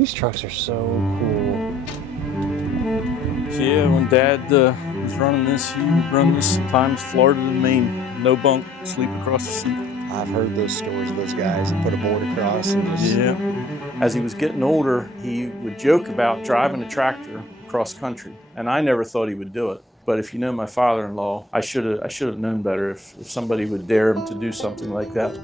These trucks are so cool. So yeah, when Dad was running this, he would run this sometimes Florida to Maine. No bunk, sleep across the seat. I've heard those stories of those guys that put a board across and just... Yeah. As he was getting older, he would joke about driving a tractor cross country, and I never thought he would do it. But if you know my father-in-law, I should have known better if somebody would dare him to do something like that.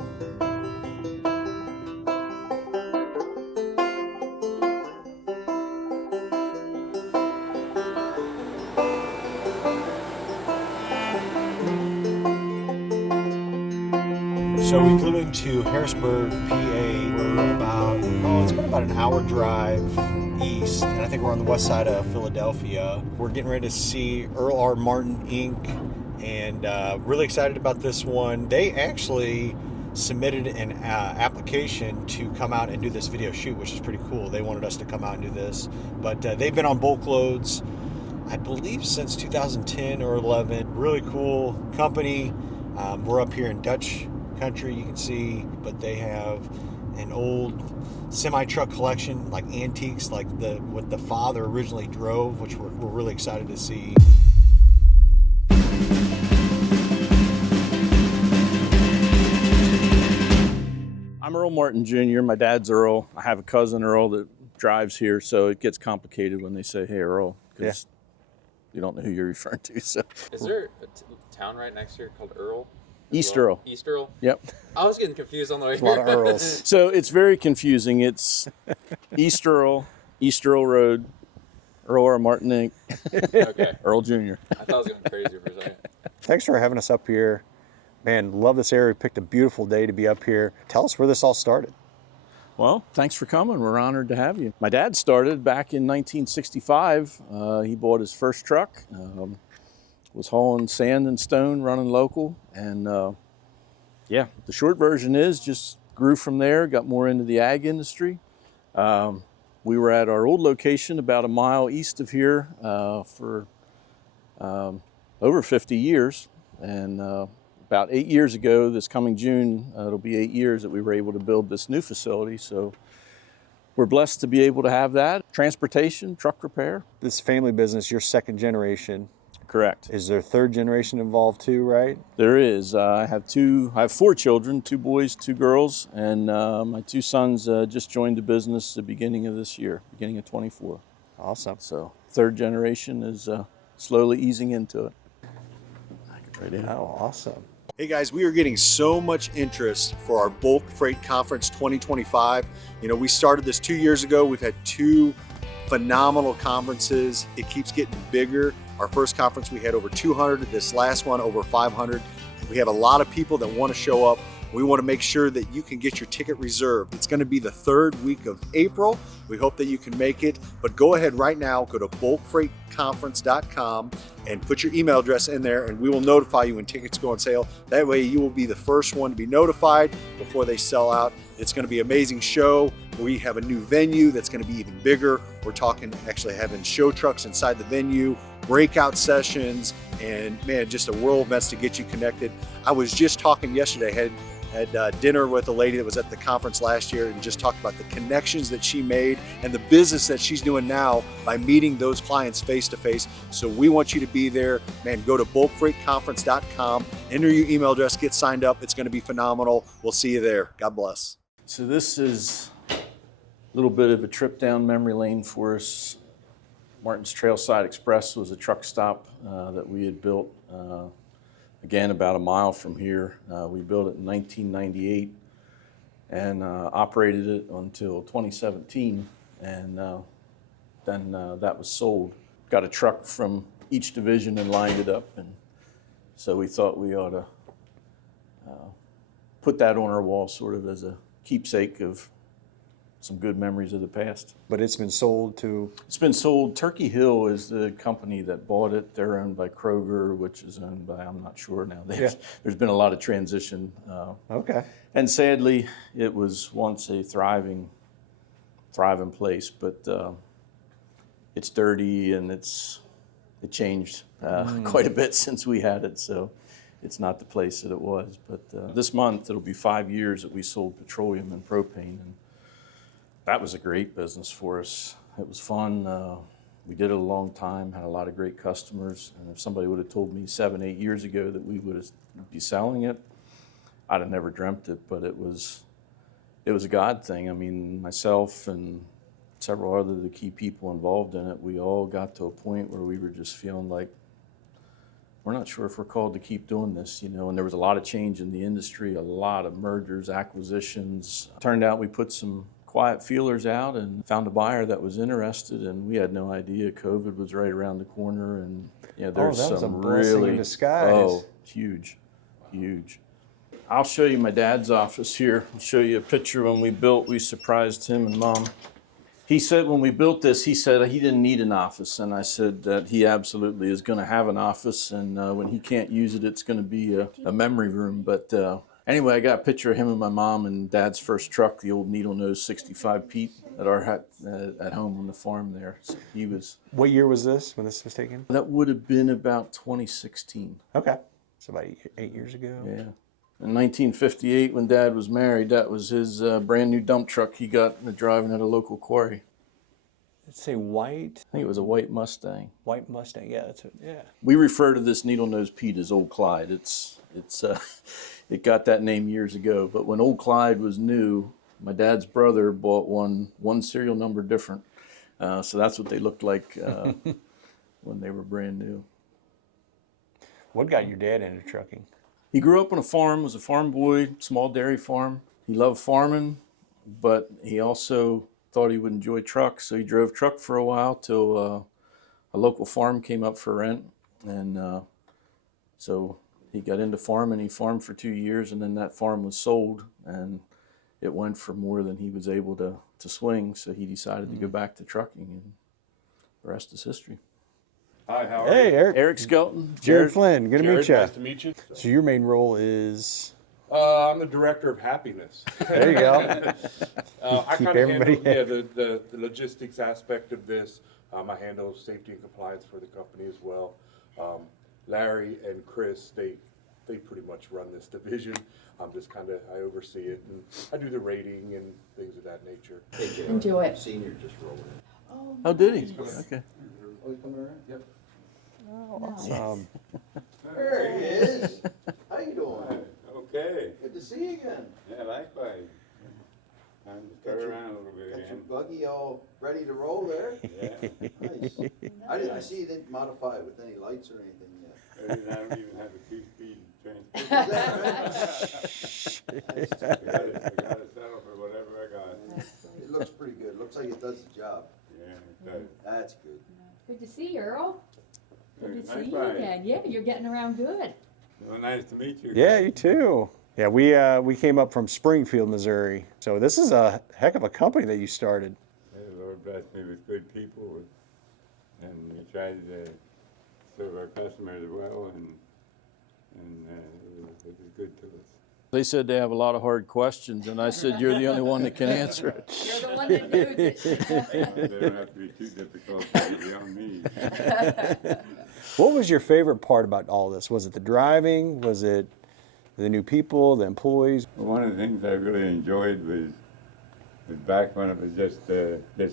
So we flew into Harrisburg, PA. It's been about an hour drive east, and I think we're on the west side of Philadelphia. We're getting ready to see Earl R. Martin Inc., and really excited about this one. They actually submitted an application to come out and do this video shoot, which is pretty cool. They wanted us to come out and do this, but they've been on BulkLoads, I believe, since 2010 or 11. Really cool company. We're up here in Dutch country, you can see, but they have an old semi-truck collection, like antiques, like what the father originally drove, which we're really excited to see. I'm Earl Martin Jr. My dad's Earl. I have a cousin Earl that drives here, so it gets complicated when they say, "Hey, Earl," because you don't know who you're referring to. So, is there a town right next here called Earl? East Earl. East Earl? Yep. I was getting confused on the way here. A lot of Earls. So it's very confusing. It's East Earl Road, Earl R. Martin Inc. Okay. Earl Jr. I thought I was going crazy for a second. Thanks for having us up here. Man, love this area. Picked a beautiful day to be up here. Tell us where this all started. Well, thanks for coming. We're honored to have you. My dad started back in 1965. He bought his first truck. Was hauling sand and stone, running local, and yeah, the short version is just grew from there, got more into the ag industry. We were at our old location about a mile east of here for over 50 years, and about 8 years ago, this coming June, it'll be 8 years that we were able to build this new facility, so we're blessed to be able to have that. Transportation, truck repair. This family business, you're second generation. Correct. Is there third generation involved too, right? There is. I have 4 children, 2 boys, 2 girls, and my 2 sons just joined the business the beginning of this year, beginning of 24. Awesome. So third generation is slowly easing into it. Right in. Oh, awesome. Hey guys, we are getting so much interest for our Bulk Freight Conference 2025. You know, we started this 2 years ago. We've had 2 phenomenal conferences. It keeps getting bigger. Our first conference, we had over 200. This last one, over 500. We have a lot of people that want to show up. We want to make sure that you can get your ticket reserved. It's going to be the 3rd week of April. We hope that you can make it, but go ahead right now, go to bulkfreightconference.com and put your email address in there, and we will notify you when tickets go on sale. That way you will be the first one to be notified before they sell out. It's going to be an amazing show. We have a new venue that's going to be even bigger. We're talking actually having show trucks inside the venue, breakout sessions, and man, just a world of events to get you connected. I was just talking yesterday, had dinner with a lady that was at the conference last year, and just talked about the connections that she made and the business that she's doing now by meeting those clients face to face. So we want you to be there. Man, go to bulkfreightconference.com, enter your email address, get signed up. It's going to be phenomenal. We'll see you there. God bless. So this is a little bit of a trip down memory lane for us. Martin's Trailside Express was a truck stop that we had built, again, about a mile from here. We built it in 1998 and operated it until 2017, and then that was sold. Got a truck from each division and lined it up, and so we thought we ought to put that on our wall sort of as a keepsake of some good memories of the past. But it's been sold to? It's been sold. Turkey Hill is the company that bought it. They're owned by Kroger, which is owned by, I'm not sure now. There's been a lot of transition. Okay. And sadly, it was once a thriving place, but it's dirty and it changed quite a bit since we had it, so it's not the place that it was. But this month, it'll be 5 years that we sold petroleum and propane. And That was a great business for us. It was fun. We did it a long time, had a lot of great customers. And if somebody would have told me 7, 8 years ago that we would be selling it, I'd have never dreamt it, but it was a God thing. I mean, myself and several other the key people involved in it, we all got to a point where we were just feeling like we're not sure if we're called to keep doing this, you know, and there was a lot of change in the industry, a lot of mergers, acquisitions. Turned out we put some quiet feelers out and found a buyer that was interested, and we had no idea COVID was right around the corner, and yeah, there's that was some a blessing really in disguise. Oh, huge. I'll show you my dad's office here. I'll show you a picture when we built. We surprised him and Mom. He said when we built this, he said he didn't need an office, and I said that he absolutely is going to have an office, and when he can't use it, it's going to be a memory room. But anyway, I got a picture of him and my mom and Dad's first truck, the old needle nose 65 Pete, at home on the farm there. So he was. What year was this when this was taken? That would have been about 2016. Okay, so about 8 years ago. Yeah. In 1958, when Dad was married, that was his brand new dump truck he got driving at a local quarry. Let's say white. I think it was a white Mustang. White Mustang. Yeah, that's it. Yeah. We refer to this needle nose Pete as Old Clyde. It got that name years ago. But when Old Clyde was new, my dad's brother bought one serial number different. So that's what they looked like when they were brand new. What got your dad into trucking? He grew up on a farm, was a farm boy, small dairy farm. He loved farming, but he also thought he would enjoy trucks, so he drove truck for a while till a local farm came up for rent, and so he got into farming. He farmed for 2 years, and then that farm was sold, and it went for more than he was able to swing, so he decided to go back to trucking, and the rest is history. Hi, how are Hey, you? Eric. Eric Skelton. Jared Flynn. Good to Jared, meet you. nice to meet you. So your main role is. I'm the director of happiness. There you go. I Keep kind of everybody handle the logistics aspect of this. I handle safety and compliance for the company as well. Larry and Chris, they pretty much run this division. I'm just I oversee it, and I do the rating and things of that nature. Hey, Jay, Enjoy it. Senior just rolled in. Oh, did he? nice. Okay. Oh, you coming around? Yep. There he is. How you doing? Okay. Good to see you again. Yeah, likewise. Time to Got start your- around a little bit Got your again. buggy all ready to roll there? Yeah. Nice. I see you didn't modify it with any lights or anything yet. I don't even have a 2-speed transmission. Is that right? I got it settled for whatever I got. It looks pretty good. Looks like it does the job. Yeah, it does. That's good. Good to see you, Earl. Good to see you Likewise. again. Yeah, you're getting around good. Well, nice to meet you. Yeah, guys. you too. Yeah, we came up from Springfield, Missouri. So this is a heck of a company that you started. Yeah, the Lord blessed me with good people, and we tried to serve our customers well, and it was good to us. They said they have a lot of hard questions, and I said, you're the only one that can answer it. You're the one that knows it. They don't have to be too difficult to be on me. What was your favorite part about all this? Was it the driving? Was it the new people, the employees? Well, one of the things I really enjoyed was back when it was just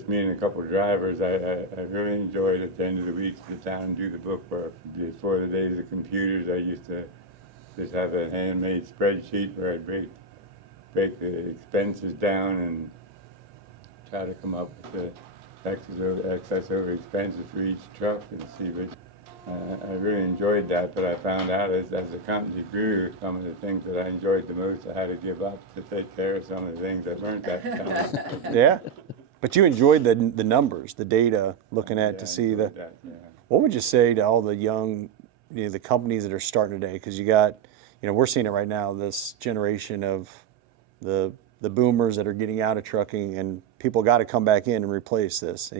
me and a couple of drivers. I really enjoyed at the end of the week to sit down and do the book work. Before the days of computers, I used to just have a handmade spreadsheet where I'd break the expenses down and try to come up with the excess over expenses for each truck and see which. I really enjoyed that, but I found out as the company grew, some of the things that I enjoyed the most, I had to give up to take care of some of the things that weren't that fun. Yeah. But you enjoyed the numbers, the data, looking at Yeah, to I see the. enjoyed that, yeah. What would you say to all the young, the companies that are starting today? Because you got, we're seeing it right now, this generation of the boomers that are getting out of trucking, and people got to come back in and replace this,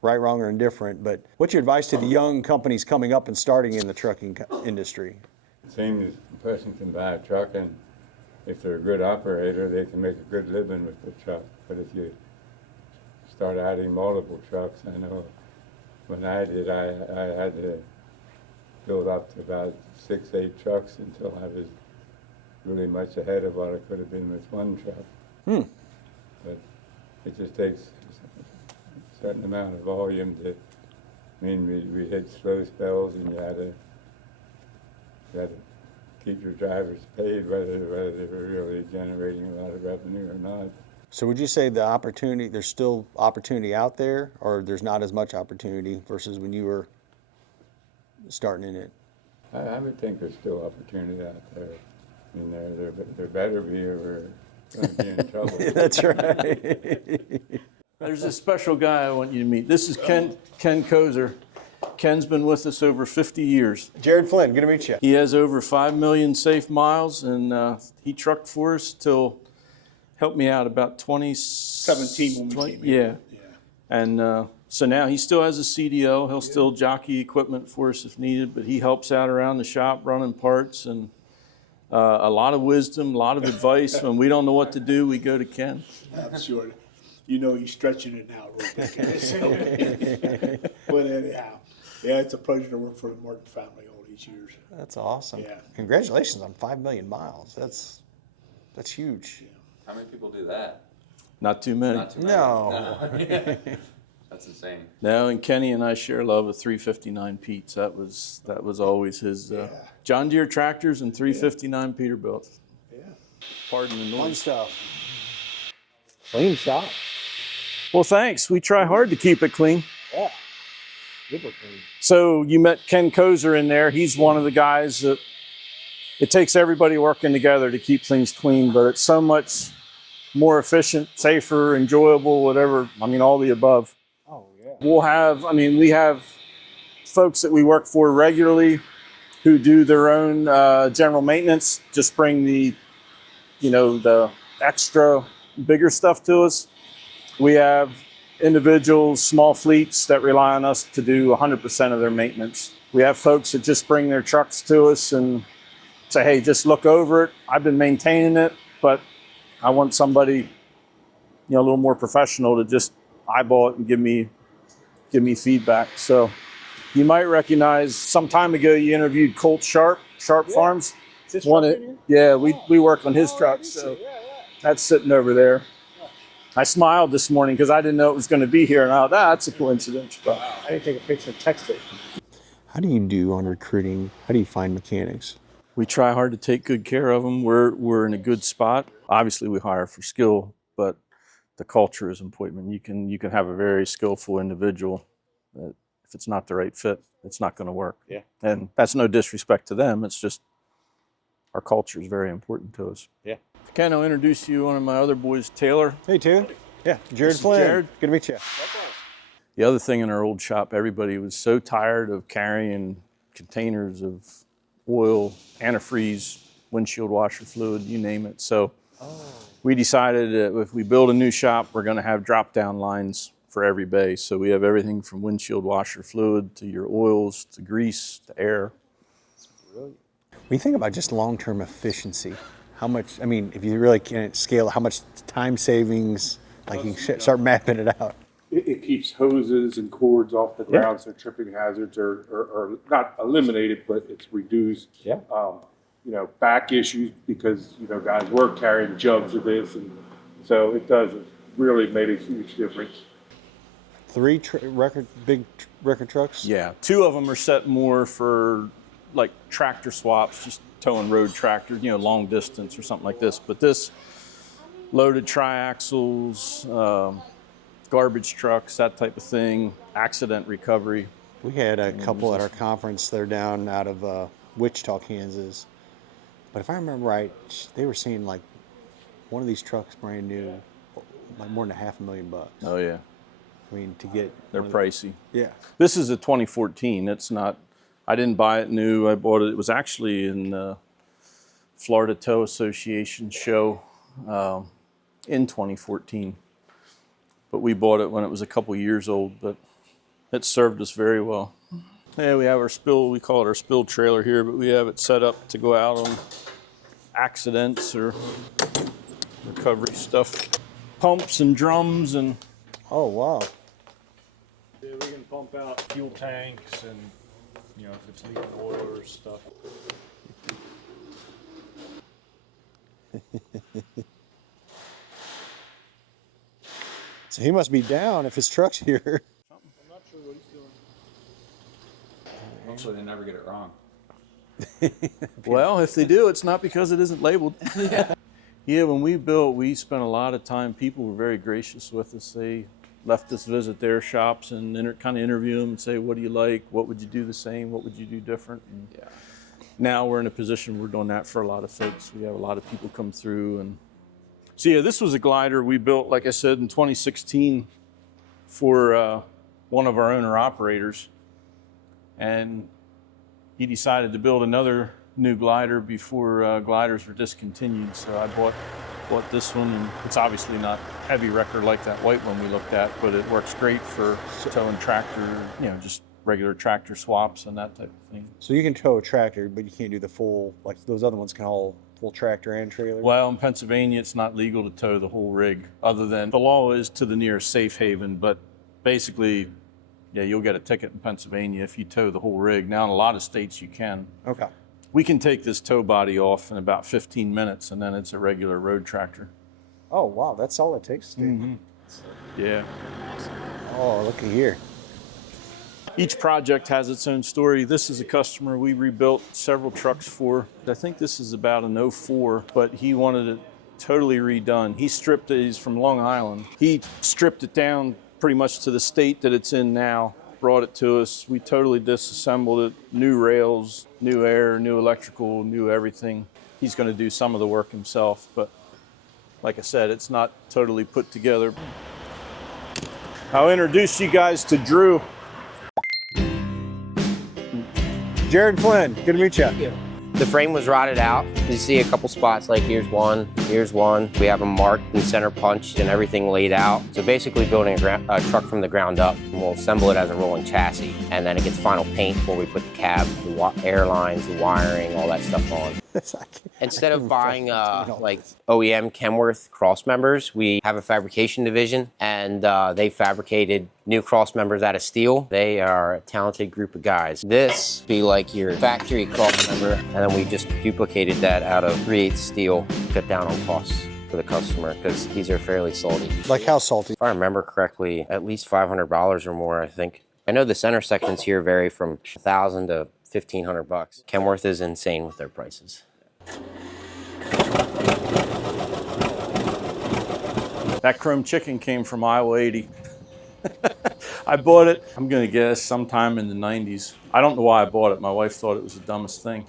right, wrong, or indifferent. But what's your advice to the young companies coming up and starting in the trucking industry? Same as a person can buy a truck, and if they're a good operator, they can make a good living with the truck. But if you start adding multiple trucks, I know when I did, I had to build up to about 6, 8 trucks until I was really much ahead of what I could have been with one truck. But it just takes a certain amount of volume to, I mean, we hit slow spells and you had to keep your drivers paid whether they were really generating a lot of revenue or not. So would you say the opportunity, there's still opportunity out there, or there's not as much opportunity versus when you were starting in it? I would think there's still opportunity out there. I mean, there better be, or we're going to be in trouble. That's right. There's a special guy I want you to meet. This is Ken Kozer. Ken's been with us over 50 years. Jared Flynn, good to meet you. He has over 5 million safe miles, and he trucked for us till, helped me out, about 17 when we came in. Yeah. And so now he still has a CDL. He'll still jockey equipment for us if needed, but he helps out around the shop running parts, and a lot of wisdom, a lot of advice. When we don't know what to do, we go to Ken. I'm sure. You know he's stretching it out a little bit, guys. So, but anyhow, yeah, it's a pleasure to work for the Martin family all these years. That's awesome. Yeah. Congratulations on 5 million miles. That's huge. How many people do that? Not too many. Not too many. No. That's insane. No, and Kenny and I share love of 359 Pete's. That was always his John Deere tractors and 359 Peterbilts. Yeah. Pardon the Fun noise. stuff. Clean shop. Well, thanks. We try hard to keep it clean. Yeah. Super clean. So you met Ken Kozer in there. He's one of the guys that it takes everybody working together to keep things clean, but it's so much more efficient, safer, enjoyable, whatever. I mean, all the above. Oh, yeah. We have folks that we work for regularly who do their own general maintenance, just bring the extra bigger stuff to us. We have individuals, small fleets that rely on us to do 100% of their maintenance. We have folks that just bring their trucks to us and say, hey, just look over it. I've been maintaining it, but I want somebody, a little more professional to just eyeball it and give me feedback. So you might recognize some time ago you interviewed Colt Sharp Farms. Is this One truck of- in here? yeah, we work on his truck, so that's sitting over there. I smiled this morning because I didn't know it was going to be here, and I thought, that's a coincidence. But I didn't take a picture and text it. How do you do on recruiting? How do you find mechanics? we try hard to take good care of them. We're in a good spot. Obviously, we hire for skill, but the culture is important. You can have a very skillful individual that if it's not the right fit, it's not going to work. Yeah. And that's no disrespect to them. It's just our culture is very important to us. Yeah. Ken, I'll introduce you one of my other boys, Taylor. Hey, Taylor. Yeah, Jared This is Flynn. Jared. Good to meet you. The other thing in our old shop, everybody was so tired of carrying containers of oil, antifreeze, windshield washer fluid, you name it. So we decided that if we build a new shop, we're going to have drop-down lines for every bay. So we have everything from windshield washer fluid to your oils to grease to air. When you think about just long-term efficiency, how much, I mean, if you really can't scale, how much time savings, like you start mapping it out. It keeps hoses and cords off the ground, so tripping hazards are not eliminated, but it's reduced. Yeah. Back issues because, guys were carrying jugs of this, and so it does really made a huge difference. Three big record trucks? Yeah, 2 of them are set more for like tractor swaps, just towing road tractors, long distance or something like this. But this loaded triaxles, garbage trucks, that type of thing, accident recovery. We had a couple at our conference. They're down out of Wichita, Kansas. But if I remember right, they were saying like one of these trucks brand new, like more than $500,000. Oh yeah, I mean, to get they're pricey. Yeah. This is a 2014. It's not. I didn't buy it new. I bought it. It was actually in the Florida Tow Association show in 2014. But we bought it when it was a couple years old. But it served us very well. Yeah, we have our spill. We call it our spill trailer here, but we have it set up to go out on accidents or recovery stuff. Pumps and drums and. Oh, wow. Yeah, we can pump out fuel tanks and, if it's leaking oil or stuff. So he must be down if his truck's here. Hopefully they never get it wrong. Well, if they do, it's not because it isn't labeled. Yeah, when we built, we spent a lot of time. People were very gracious with us. They left us visit their shops and kind of interview them and say, what do you like? What would you do the same? What would you do different? And Yeah. now we're in a position we're doing that for a lot of folks. We have a lot of people come through. And so, yeah, this was a glider we built, like I said, in 2016 for one of our owner-operators. And he decided to build another new glider before gliders were discontinued. So I bought this one, and it's obviously not heavy wrecker like that white one we looked at, but it works great for towing tractor, just regular tractor swaps and that type of thing. So you can tow a tractor, but you can't do the full, like those other ones can haul full tractor and trailer? Well, in Pennsylvania, it's not legal to tow the whole rig, other than the law is to the nearest safe haven, but basically, yeah, you'll get a ticket in Pennsylvania if you tow the whole rig. Now, in a lot of states, you can. Okay. We can take this tow body off in about 15 minutes, and then it's a regular road tractor. Oh, wow, that's all it takes, Steve. Mm-hmm. Yeah. Oh, looky here. Each project has its own story. This is a customer we rebuilt several trucks for. I think this is about an 04, but he wanted it totally redone. He stripped it, he's from Long Island. He stripped it down pretty much to the state that it's in now, brought it to us. We totally disassembled it, new rails, new air, new electrical, new everything. He's gonna do some of the work himself, but like I said, it's not totally put together. I'll introduce you guys to Drew. Jared Flynn, good to meet you. The frame was rotted out. You see a couple spots, like here's one. We have them marked and center punched and everything laid out. So basically building a truck from the ground up, and we'll assemble it as a rolling chassis. And then it gets final paint before we put the cab, the air lines, the wiring, all that stuff on. Instead of buying like OEM Kenworth cross members, we have a fabrication division, and they fabricated new cross members out of steel. They are a talented group of guys. This be like your factory cross member, and then we just duplicated that out of 3/8 steel, cut down on costs for the customer because these are fairly salty. Like how salty? If I remember correctly, at least $500 or more, I think. I know the center sections here vary from $1,000 to $1,500. Kenworth is insane with their prices. That chrome chicken came from Iowa 80. I bought it, I'm gonna guess, sometime in the 90s. I don't know why I bought it. My wife thought it was the dumbest thing,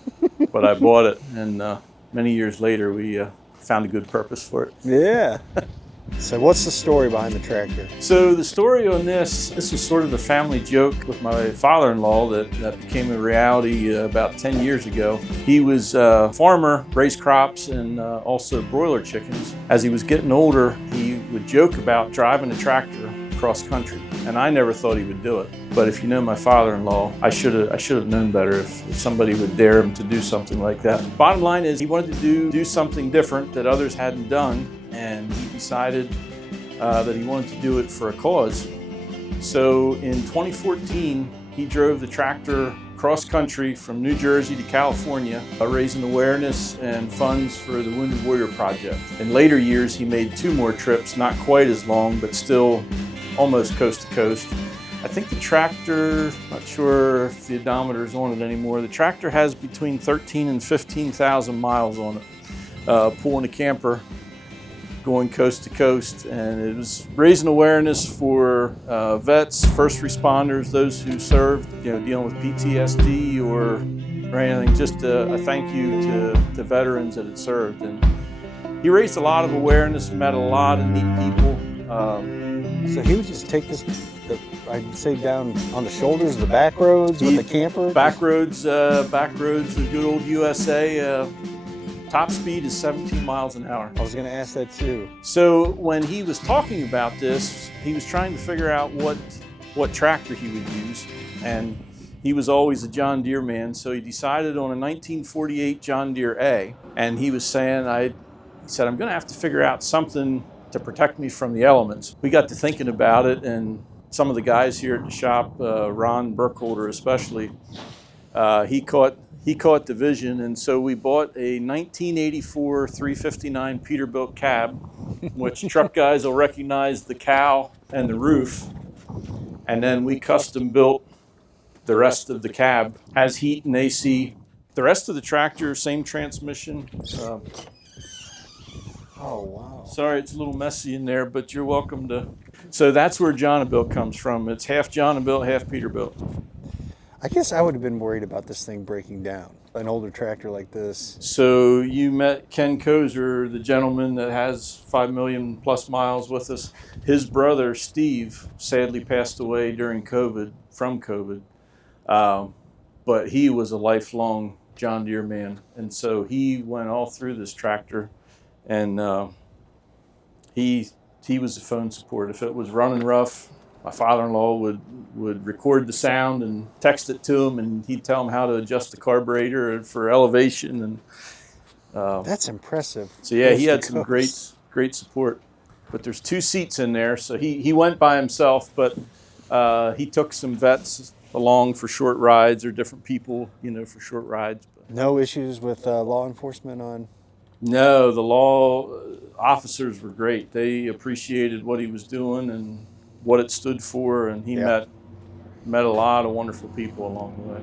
but I bought it, and many years later, we found a good purpose for it. Yeah. So what's the story behind the tractor? So the story on this was sort of a family joke with my father-in-law that became a reality about 10 years ago. He was a farmer, raised crops, and also broiler chickens. As he was getting older, he would joke about driving a tractor cross country, and I never thought he would do it. But if you know my father-in-law, I should have known better if somebody would dare him to do something like that. Bottom line is he wanted to do something different that others hadn't done, and he decided that he wanted to do it for a cause. So in 2014, he drove the tractor cross country from New Jersey to California, raising awareness and funds for the Wounded Warrior Project. In later years, he made 2 more trips, not quite as long, but still almost coast to coast. I think the tractor, not sure if the odometer is on it anymore, the tractor has between 13 and 15,000 miles on it, pulling a camper, going coast to coast, and it was raising awareness for vets, first responders, those who served, dealing with PTSD or anything, just a thank you to veterans that had served. And he raised a lot of awareness, met a lot of neat people. So he would just take this, I'd say down on the shoulders, the back roads with the camper? Back roads, the good old USA. Top speed is 17 miles an hour. I was going to ask that too. So when he was talking about this, he was trying to figure out what tractor he would use. And he was always a John Deere man, so he decided on a 1948 John Deere A. And he was saying, he said, I'm going to have to figure out something to protect me from the elements. We got to thinking about it, and some of the guys here at the shop, Ron Burkholder especially, he caught the vision, and so we bought a 1984 359 Peterbilt cab which truck guys will recognize the cow and the roof. And then we custom built the rest of the cab. Has heat and AC. The rest of the tractor, same transmission. Oh, wow. Sorry, it's a little messy in there, but you're welcome to. So that's where Jonabuilt comes from. It's half Jonabuilt, half Peterbilt. I guess I would have been worried about this thing breaking down. An older tractor like this. So you met Ken Kozer, the gentleman that has 5 million plus miles with us. His brother, Steve, sadly passed away during COVID, from COVID. But he was a lifelong John Deere man. And so he went all through this tractor, and he was the phone support. If it was running rough, my father-in-law would record the sound and text it to him, and he'd tell him how to adjust the carburetor for elevation. And that's impressive. So yeah, he had some great support. But there's 2 seats in there, so he went by himself, but he took some vets along for short rides, or different people, for short rides. But no issues with law enforcement on? No, the law officers were great. They appreciated what he was doing and what it stood for, and he met a lot of wonderful people along the way.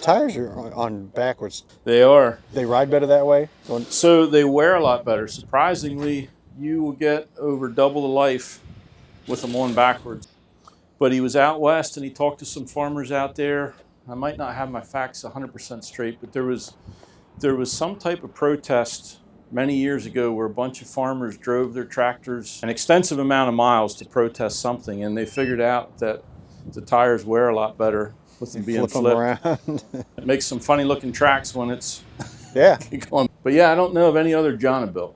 Tires are on backwards. They are. They ride better that way? So they wear a lot better. Surprisingly, you will get over double the life with them on backwards. But he was out west and he talked to some farmers out there. I might not have my facts 100% straight, but there was some type of protest many years ago where a bunch of farmers drove their tractors an extensive amount of miles to protest something, and they figured out that the tires wear a lot better with them being flip flipped. them around. It makes some funny looking tracks when it's going. But yeah, I don't know of any other Jonabuilt.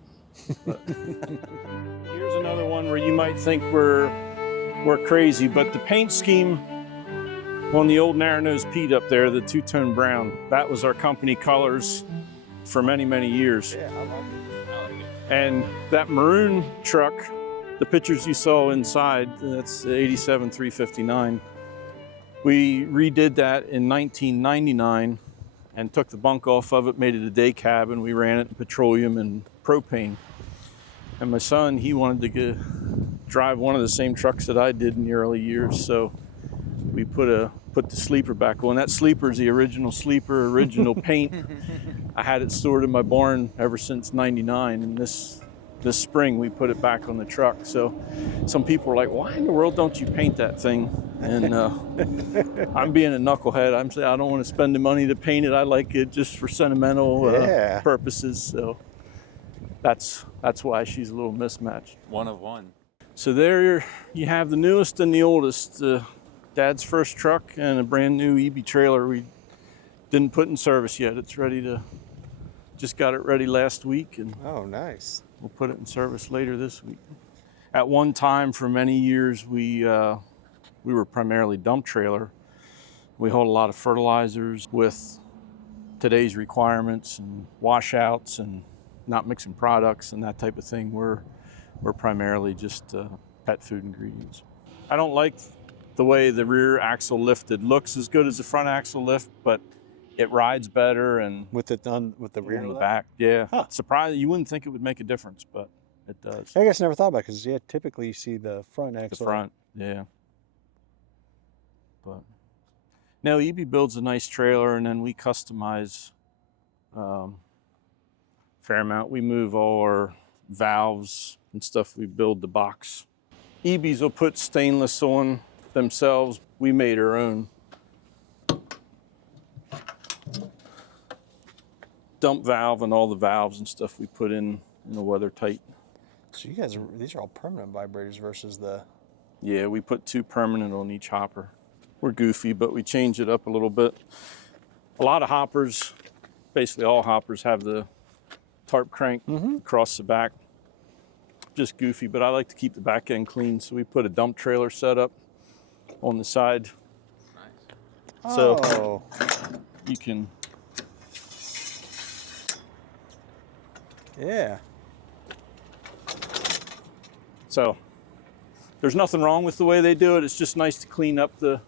Here's another one where you might think we're crazy, but the paint scheme on the old narrow-nosed Pete up there, the two-tone brown, that was our company colors for many, many years. Yeah, I like it. And that maroon truck, the pictures you saw inside, that's the 87 359. We redid that in 1999 and took the bunk off of it, made it a day cab, and we ran it in petroleum and propane. And my son, he wanted to drive one of the same trucks that I did in the early years, so we put the sleeper back on. That sleeper is the original sleeper, original paint. I had it stored in my barn ever since '99, and this spring we put it back on the truck. So some people are like, why in the world don't you paint that thing? And I'm being a knucklehead. I'm saying I don't want to spend the money to paint it. I like it just for sentimental purposes. So that's why she's a little mismatched. One of one. So there you have the newest and the oldest. Dad's first truck and a brand new EB trailer we didn't put in service yet. It's ready to, just got it ready last week, and oh, nice. We'll put it in service later this week. At one time, for many years, we were primarily dump trailer. We hauled a lot of fertilizers with today's requirements and washouts and not mixing products and that type of thing. We're primarily just pet food ingredients. I don't like the way the rear axle lifted. Looks as good as the front axle lift, but it rides better and with the rear on the back. Yeah, huh. Surprised you wouldn't think it would make a difference, but it does. I guess I never thought about it because typically you see the front axle. The front, yeah. But no, EB builds a nice trailer, and then we customize fair amount. We move all our valves and stuff. We build the box. EBs will put stainless on themselves. We made our own. Dump valve and all the valves and stuff we put in the weather tight. So you guys, these are all permanent vibrators versus the... Yeah, we put 2 permanent on each hopper. We're goofy, but we change it up a little bit. A lot of hoppers, basically all hoppers, have the tarp crank across the back. Just goofy, but I like to keep the back end clean, so we put a dump trailer setup on the side. So Oh, you can, yeah. so there's nothing wrong with the way they do it. It's just nice to clean up the,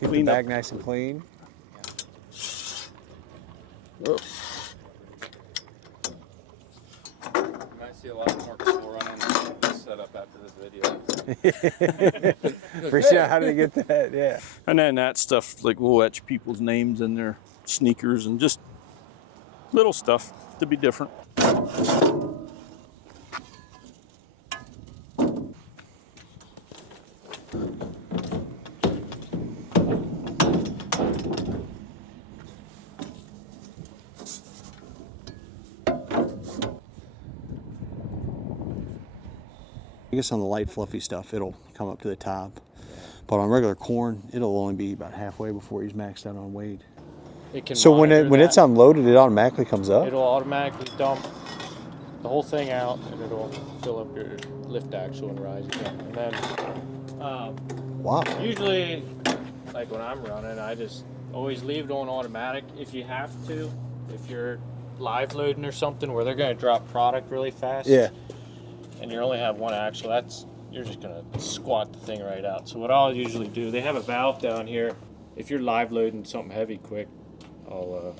Keep the bag nice and clean. Oh, You might see a lot more people running this setup after this video. Appreciate how to get that, yeah. and then that stuff, like we'll etch people's names in their sneakers and just little stuff to be different. I guess on the light fluffy stuff, it'll come up to the top. But on regular corn, it'll only be about halfway before he's maxed out on weight. It can So when monitor it's that. unloaded, it automatically comes up? It'll automatically dump the whole thing out, and it'll fill up your lift axle and rise again. And then Wow. usually, like when I'm running, I just always leave it on automatic if you have to. If you're live loading or something where they're going to drop product really fast. Yeah. And you only have one axle, you're just gonna squat the thing right out. So what I'll usually do, they have a valve down here. If you're live loading something heavy quick, I'll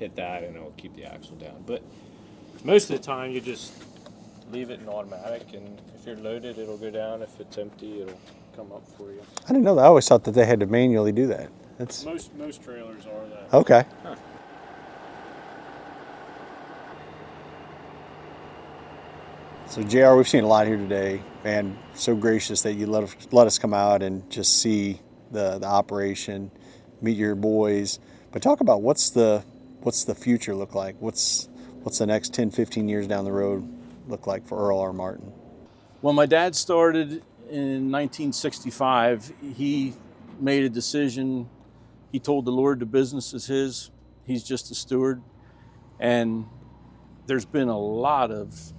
hit that and it'll keep the axle down. But most of the time you just leave it in automatic, and if you're loaded, it'll go down. If it's empty, it'll come up for you. I didn't know that. I always thought that they had to manually do that. That's Most trailers are that. okay. So JR, we've seen a lot here today, and so gracious that you let us come out and just see the operation, meet your boys. But talk about what's the future look like? What's the next 10, 15 years down the road look like for Earl R. Martin? When my dad started in 1965, he made a decision. He told the Lord the business is his. He's just a steward. And there's been a lot of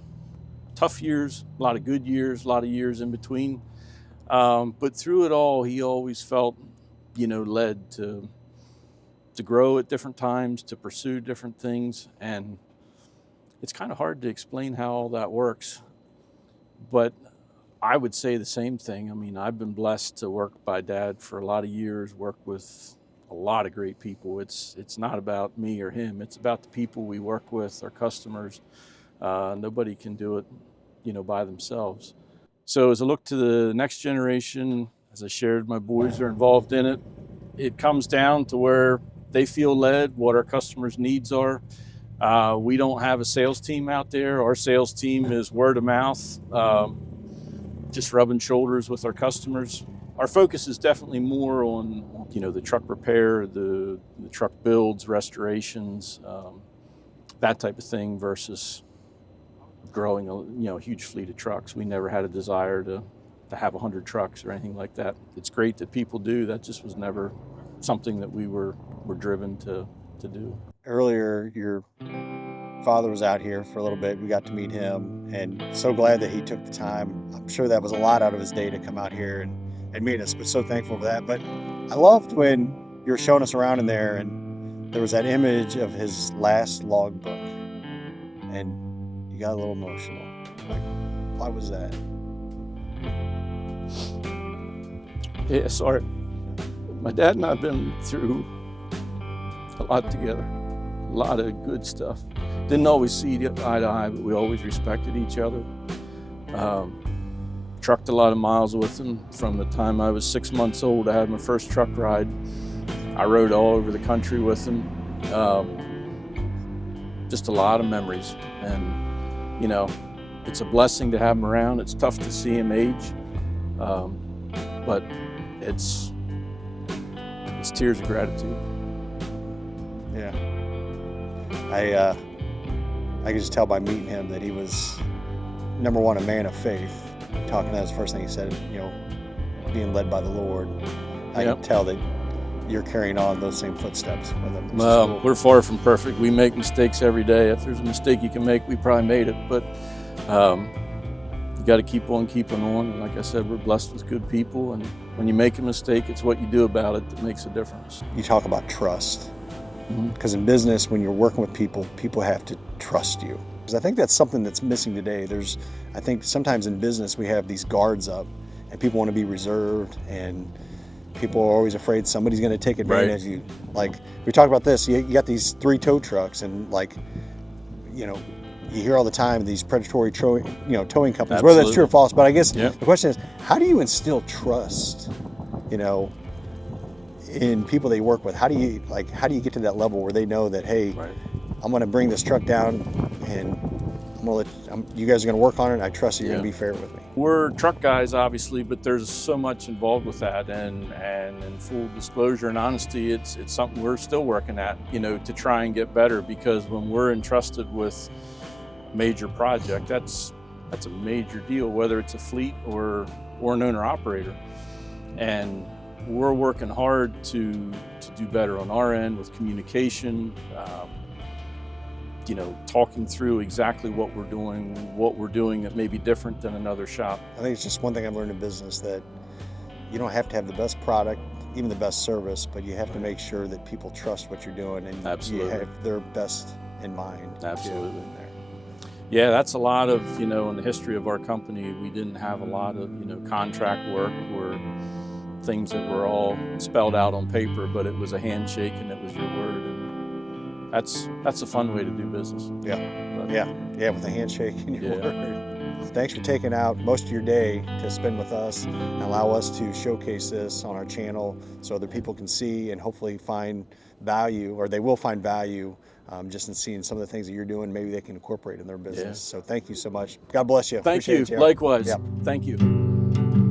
tough years, a lot of good years, a lot of years in between. But through it all, he always felt, led to grow at different times, to pursue different things. And it's kind of hard to explain how all that works. But I would say the same thing. I mean, I've been blessed to work by Dad for a lot of years, work with a lot of great people. It's not about me or him. It's about the people we work with, our customers. Nobody can do it, by themselves. So as I look to the next generation, as I shared, my boys are involved in it. It comes down to where they feel led, what our customers' needs are. We don't have a sales team out there. Our sales team is word of mouth, just rubbing shoulders with our customers. Our focus is definitely more on, the truck repair, the truck builds, restorations, that type of thing versus growing a huge fleet of trucks. We never had a desire to have 100 trucks or anything like that. It's great that people do. That just was never something that we were driven to do. Earlier, your father was out here for a little bit. We got to meet him, and so glad that he took the time. I'm sure that was a lot out of his day to come out here and meet us, but so thankful for that. But I loved when you were showing us around in there, and there was that image of his last logbook, and you got a little emotional. Like, why was that? Yeah, sorry. My dad and I have been through a lot together, a lot of good stuff. Didn't always see eye to eye, but we always respected each other. Trucked a lot of miles with him. From the time I was 6 months old, I had my first truck ride. I rode all over the country with him. Just a lot of memories. And, it's a blessing to have him around. It's tough to see him age, but it's tears of gratitude. Yeah. I could just tell by meeting him that he was, number one, a man of faith. Talking, that was the first thing he said, being led by the Lord. I can tell that you're carrying on those same footsteps with him. Well, we're far from perfect. We make mistakes every day. If there's a mistake you can make, we probably made it. But, you got to keep on keeping on. And like I said, we're blessed with good people. And when you make a mistake, it's what you do about it that makes a difference. You talk about trust. Because in business, when you're working with people, people have to trust you. Because I think that's something that's missing today. I think sometimes in business we have these guards up, and people want to be reserved, and people are always afraid somebody's going to take advantage of you. Like we talked about this, you got these 3 tow trucks, and like, you know, you hear all the time these predatory towing companies, Absolutely. whether that's true or false. But I guess Yep. the question is, how do you instill trust, in people they work with? How do you get to that level where they know that, hey, I'm going to bring this truck down, and you guys are going to work on it, and I trust that you're going to be fair with me? We're truck guys, obviously, but there's so much involved with that. And in full disclosure and honesty, it's something we're still working at, to try and get better. Because when we're entrusted with a major project, that's a major deal, whether it's a fleet or an owner-operator. And we're working hard to do better on our end with communication, talking through exactly what we're doing that may be different than another shop. I think it's just one thing I've learned in business, that you don't have to have the best product, even the best service, but you have to make sure that people trust what you're doing, and Absolutely. you have their best in mind. Absolutely. Yeah, that's a lot of, in the history of our company, we didn't have a lot of, contract work or things that were all spelled out on paper, but it was a handshake and it was your word. And that's a fun way to do business. Yeah, with a handshake and your word. Thanks for taking out most of your day to spend with us and allow us to showcase this on our channel so other people can see and hopefully find value, or they will find value just in seeing some of the things that you're doing. Maybe they can incorporate in their business. So thank you so much. God bless you. Thank Appreciate you. it, Likewise. Yep. Thank you.